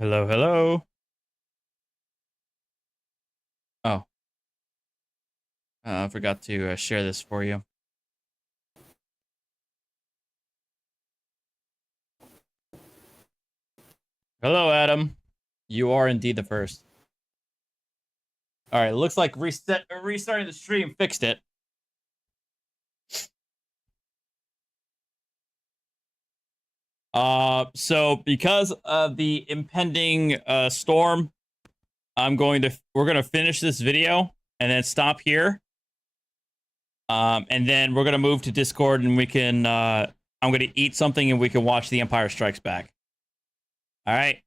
Hello, hello. Oh, I forgot to share this for you. Hello, Adam. You are indeed the first. All right, looks like restarting the stream fixed it. So because of the impending storm, we're gonna finish this video and then stop here. And then we're gonna move to Discord and we can I'm gonna eat something and we can watch The Empire Strikes Back. All right.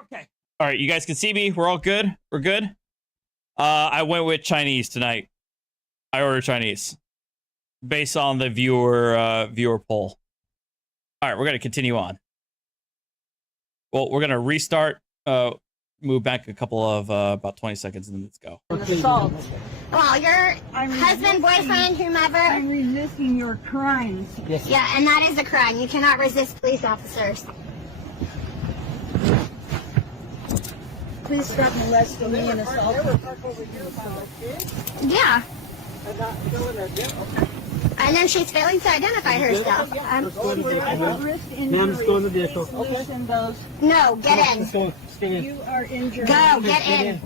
Okay. All right, you guys can see me. We're all good. We're good. I went with Chinese tonight. I ordered Chinese based on the viewer poll. All right, we're gonna continue on. Well, we're gonna restart. Move back a couple of about 20 seconds, and then let's go. Assault. Well, your husband, boyfriend, whomever. I'm resisting your crimes. Yes. Yeah, and that is a crime. You cannot resist police officers. Please stop molesting me and assaulting. Yeah. And then she's failing to identify herself. Ma'am, just go in the vehicle. Okay. No, get in. You are injured. Go, get in.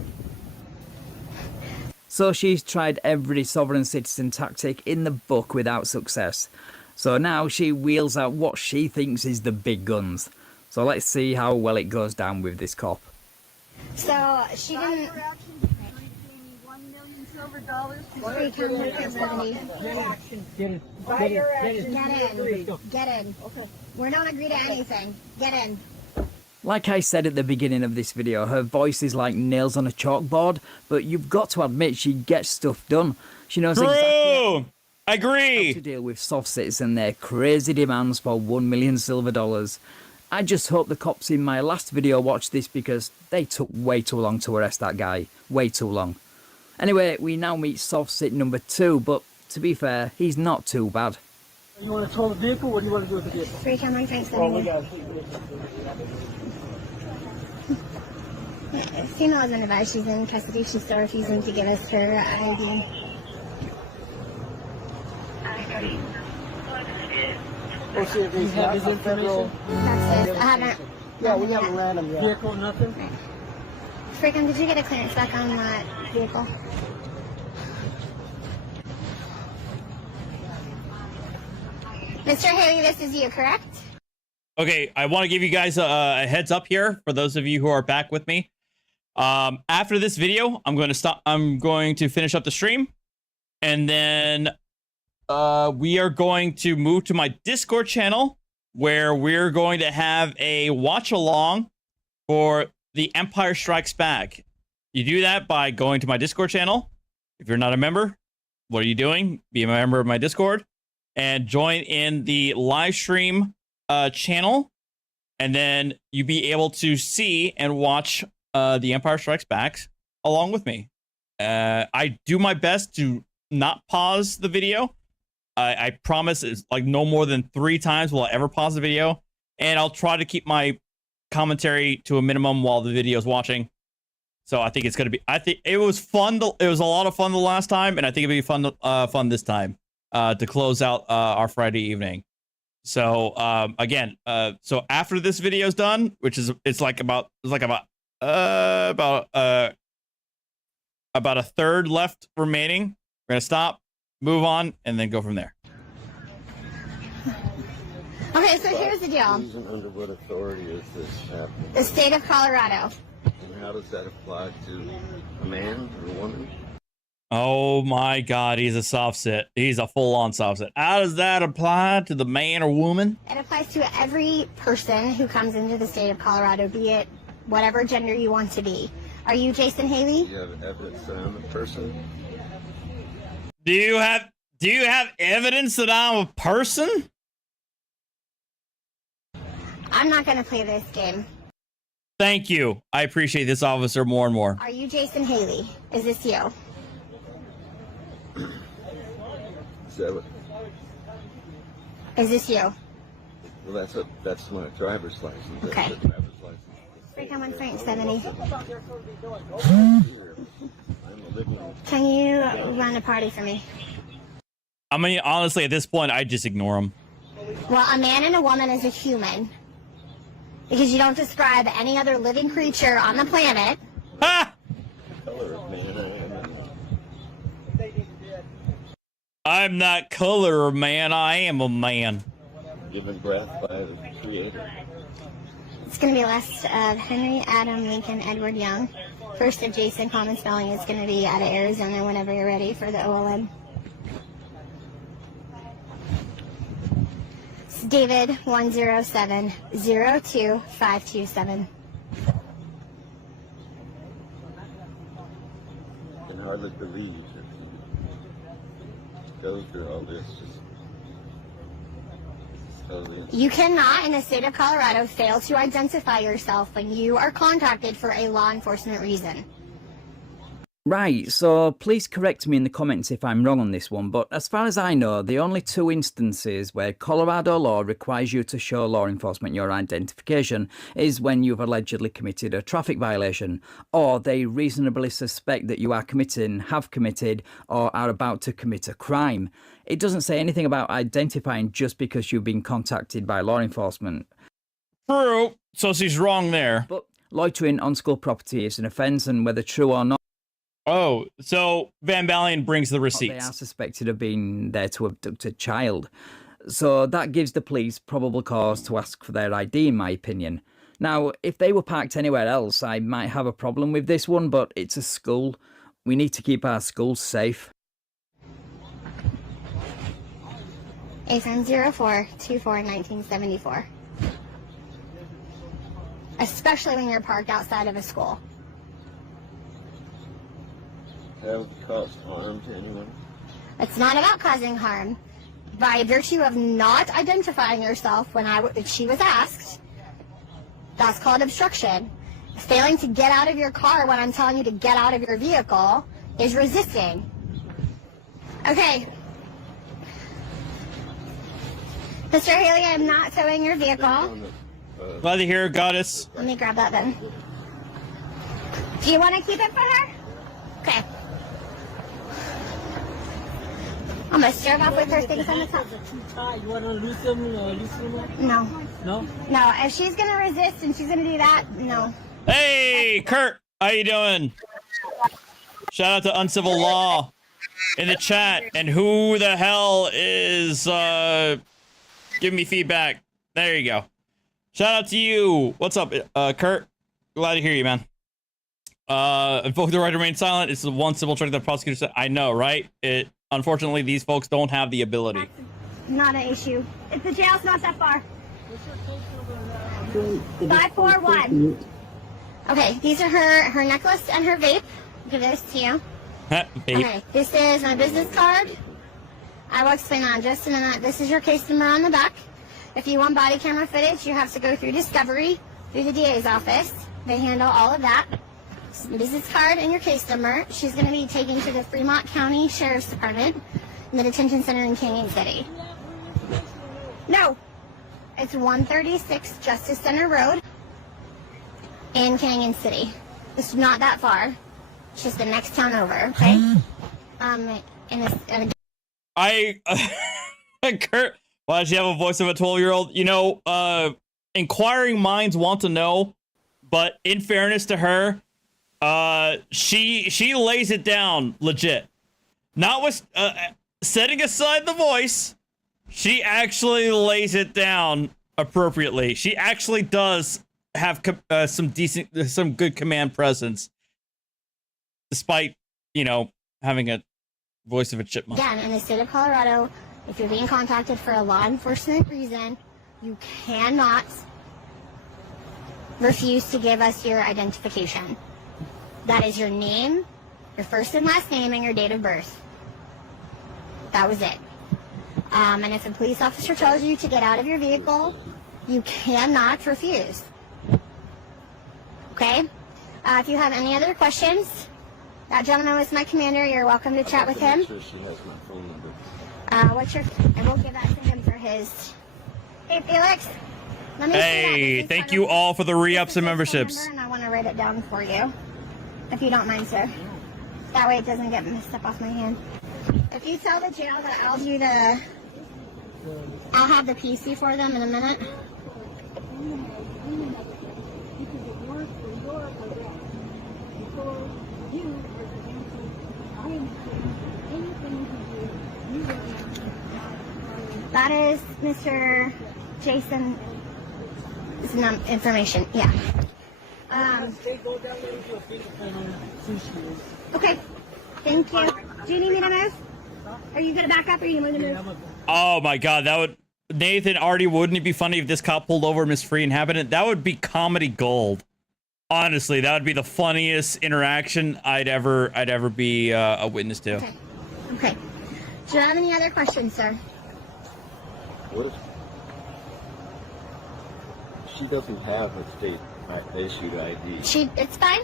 So she's tried every sovereign citizen tactic in the book without success. So now she wheels out what she thinks is the big guns. So let's see how well it goes down with this cop. So she didn't. Get in. Okay. We don't agree to anything. Get in. Like I said at the beginning of this video, her voice is like nails on a chalkboard, but you've got to admit she gets stuff done. She knows exactly I agree. how to deal with soft cits and their crazy demands for 1 million silver dollars. I just hope the cops in my last video watched this because they took way too long to arrest that guy. Way too long. Anyway, we now meet soft sit number 2, but to be fair, he's not too bad. You want to tow the vehicle? What do you want to do with the vehicle? Free camera, thanks. Female has been advised she's in custody. She's still refusing to give us her ID. We'll see if he's got his information. That's it. I haven't. Yeah, we haven't ran him yet. Vehicle, nothing? Freakum, did you get a clearance back on that vehicle? Mr. Haley, this is you, correct? Okay, I want to give you guys a heads up here for those of you who are back with me. After this video, I'm going to stop. I'm going to finish up the stream, and then we are going to move to my Discord channel where we're going to have a watch along for The Empire Strikes Back. You do that by going to my Discord channel. If you're not a member, what are you doing? Be a member of my Discord and join in the live stream channel, and then you be able to see and watch The Empire Strikes Back along with me. I do my best to not pause the video. I promise it's like no more than 3 times will I ever pause the video, and I'll try to keep my commentary to a minimum while the video is watching. So I think it's gonna be. I think it was fun. It was a lot of fun the last time, and I think it'll be fun this time to close out our Friday evening. So again, so after this video is done, which is about a third left remaining, we're gonna stop, move on, and then go from there. Okay, so here's the deal. Under what authority is this happening? The state of Colorado. And how does that apply to a man or a woman? Oh my God, he's a soft sit. He's a full-on soft sit. How does that apply to the man or woman? It applies to every person who comes into the state of Colorado, be it whatever gender you want to be. Are you Jason Haley? Do you have evidence that I'm a person? Do you have evidence that I'm a person? I'm not going to play this game. Thank you. I appreciate this, officer, more and more. Are you Jason Haley? Is this you? So, Is this you? well, that's my driver's license. That's Okay. the driver's license. 311-70. I'm a living. Can you run a party for me? I mean, honestly, at this point, I just ignore him. Well, a man and a woman is a human. Because you don't describe any other living creature on the planet. Ha! Color of man I am. I'm not color, man. I am a man. Given breath by the Creator. It's going to be last of Henry, Adam, Lincoln, Edward Young. First of Jason, common spelling is going to be out of Arizona whenever you're ready for the OLM. It's David 107-02527. I can hardly believe that he goes through all this. Just totally. You cannot, in the state of Colorado, fail to identify yourself when you are contacted for a law enforcement reason. Right, so please correct me in the comments if I'm wrong on this one, but as far as I know, the only two instances where Colorado law requires you to show law enforcement your identification is when you've allegedly committed a traffic violation, or they reasonably suspect that you are committing, have committed, or are about to commit a crime. It doesn't say anything about identifying just because you've been contacted by law enforcement. True. So she's wrong there. But loitering on school property is an offence, and whether true or not, Oh, so Van Balen brings the they receipts. are suspected of being there to abduct a child. So that gives the police probable cause to ask for their ID, in my opinion. Now, if they were parked anywhere else, I might have a problem with this one, but it's a school. We need to keep our schools safe. AFM 0424-1974. Especially when you're parked outside of a school. Have caused harm to anyone? It's not about causing harm. By virtue of not identifying yourself when she was asked, that's called obstruction. Failing to get out of your car when I'm telling you to get out of your vehicle is resisting. Okay. Mr. Haley, I'm not towing your vehicle. Glad to hear, goddess. Let me grab that then. Do you want to keep it for her? Okay. I'm gonna start off with her things on the top. You want to lose them? No. No? No, if she's gonna resist and she's gonna do that, no. Hey, Kurt, how you doing? Shout out to Uncivil Law in the chat. And who the hell is giving me feedback? There you go. Shout out to you. What's up, Kurt? Glad to hear you, man. Invoke the right to remain silent. It's the one simple trick that the prosecutor said. I know, right? Unfortunately, these folks don't have the ability. Not an issue. If the jail's not that far. 541. Okay, these are her necklace and her vape. Give this to you. Okay, this is my business card. I will explain that in just a minute. This is your case number on the back. If you want body camera footage, you have to go through Discovery, through the DA's office. They handle all of that. Business card and your case number. She's going to be taken to the Fremont County Sheriff's Department in the detention center in Canyon City. No, it's 136 Justice Center Road in Canyon City. It's not that far. It's just the next town over, okay? Kurt, why does she have a voice of a 12-year-old? You know, inquiring minds want to know, but in fairness to her, she lays it down legit. Not with setting aside the voice, she actually lays it down appropriately. She actually does have some good command presence, despite, you know, having a voice of a chipmunk. Again, in the state of Colorado, if you're being contacted for a law enforcement reason, you cannot refuse to give us your identification. That is your name, your first and last name, and your date of birth. That was it. And if a police officer tells you to get out of your vehicle, You cannot refuse. Okay? If you have any other questions, that gentleman was my commander. You're welcome to chat with him. Make sure she has my phone number. What's your... And we'll give that to him for his... Hey, Felix. Let me see that. Hey, This is thank part you of- all for the this re-ups is and his phone memberships. number, and I want to write it down for you, if you don't mind, sir. That way it doesn't get messed up off my hand. If you tell the jail that I'll do the... I'll have the PC for them in a minute. That is Mr. Jason. Information, yeah. Okay, thank you. Do you need me to move? Are you gonna back up or are you gonna move? Oh my god, that would... Nathan, Artie, wouldn't it be funny if this cop pulled over Miss Free Inhabitant? That would be comedy gold. Honestly, that would be the funniest interaction I'd ever be a witness to. Okay. Okay. Do you have any other questions, sir? What if she doesn't have a state issued ID? It's fine.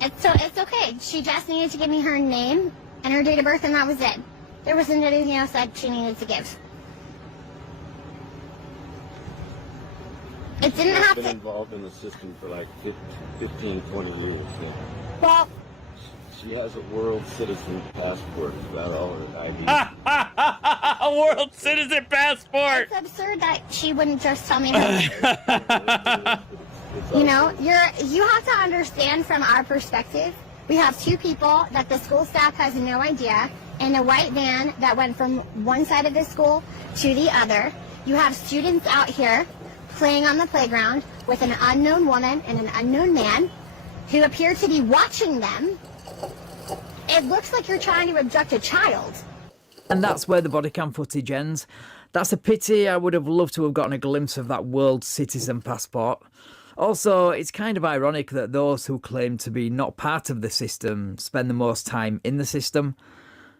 It's okay. She just needed to give me her name and her date of birth, and that was it. There wasn't anything else that she needed to give. It didn't have been to. involved in the system for like 15, 20 years. Yeah. Well, She has a world citizen passport without all her ID. A world citizen passport! it's absurd that she wouldn't just tell me her. You know, you have to understand from our perspective. We have two people that the school staff has no idea in a white van that went from one side of the school to the other. You have students out here playing on the playground with an unknown woman and an unknown man who appear to be watching them. It looks like you're trying to abduct a child. And that's where the body cam footage ends. That's a pity. I would have loved to have gotten a glimpse of that world citizen passport. Also, it's kind of ironic that those who claim to be not part of the system spend the most time in the system.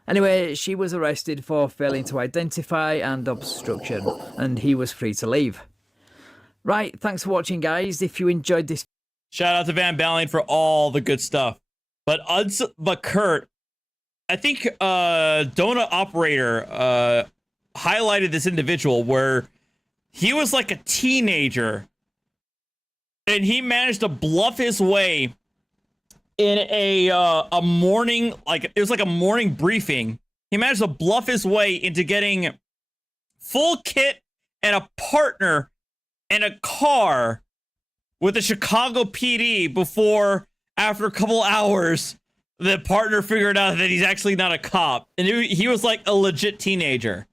Anyway, she was arrested for failing to identify and obstruction, and he was free to leave. Right, thanks for watching, guys. If you enjoyed this... Shout out to Van Balen for all the good stuff. But Kurt, I think Donut Operator highlighted this individual where he was like a teenager and he managed to bluff his way in a morning, like it was like a morning briefing. He managed to bluff his way into getting full kit and a partner and a car with the Chicago PD before, after a couple hours, the partner figured out that he's actually not a cop. And he was like a legit teenager.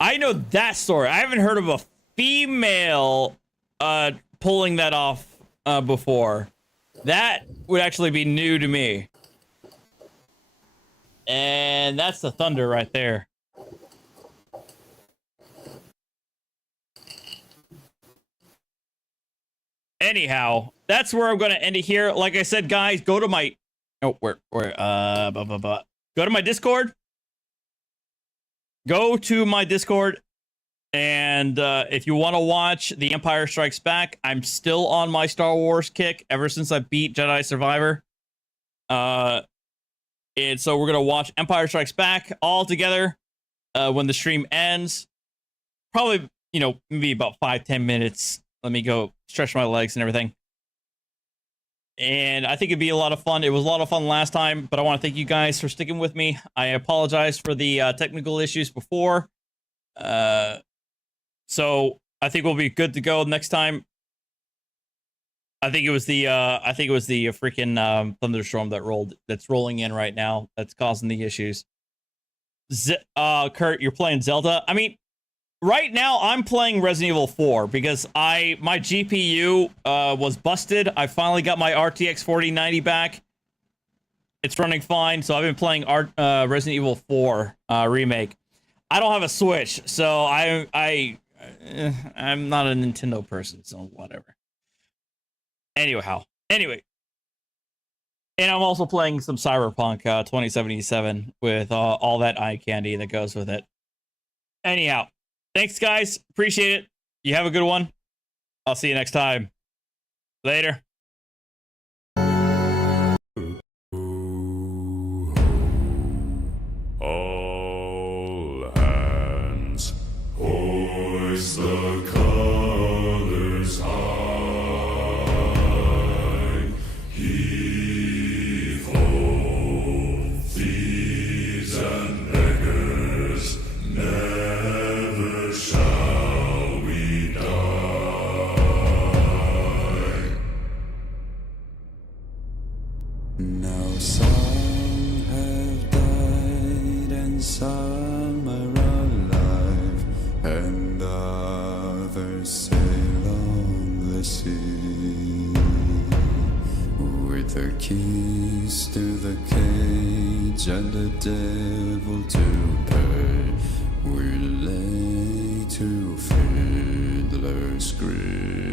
I know that story. I haven't heard of a female pulling that off before. That would actually be new to me. And that's the thunder right there. Anyhow, that's where I'm going to end it here. Like I said, guys, go to my... Oh, go to my Discord. Go to my Discord. And if you want to watch The Empire Strikes Back, I'm still on my Star Wars kick ever since I beat Jedi Survivor. And so we're going to watch Empire Strikes Back all together when the stream ends. Probably, you know, maybe about 5-10 minutes. Let me go stretch my legs and everything. And I think it'd be a lot of fun. It was a lot of fun last time, but I want to thank you guys for sticking with me. I apologize for the technical issues before. So I think we'll be good to go next time. I think it was the freaking thunderstorm that's rolling in right now that's causing the issues. Kurt, you're playing Zelda. I mean, right now I'm playing Resident Evil 4 because my GPU was busted. I finally got my RTX 4090 back. It's running fine, so I've been playing Resident Evil 4 remake. I don't have a Switch, so I'm not a Nintendo person, so whatever. Anyway. And I'm also playing some Cyberpunk 2077 with all that eye candy that goes with it. Anyhow, thanks, guys. Appreciate it. You have a good one. I'll see you next time. Later. All hands, hoist the colors high. Heave ho, thieves and beggars, never shall we die. Now some have died and some are alive, and others sail on the sea with their keys to the cage and the devil to pay. We lay to fiddler's grave.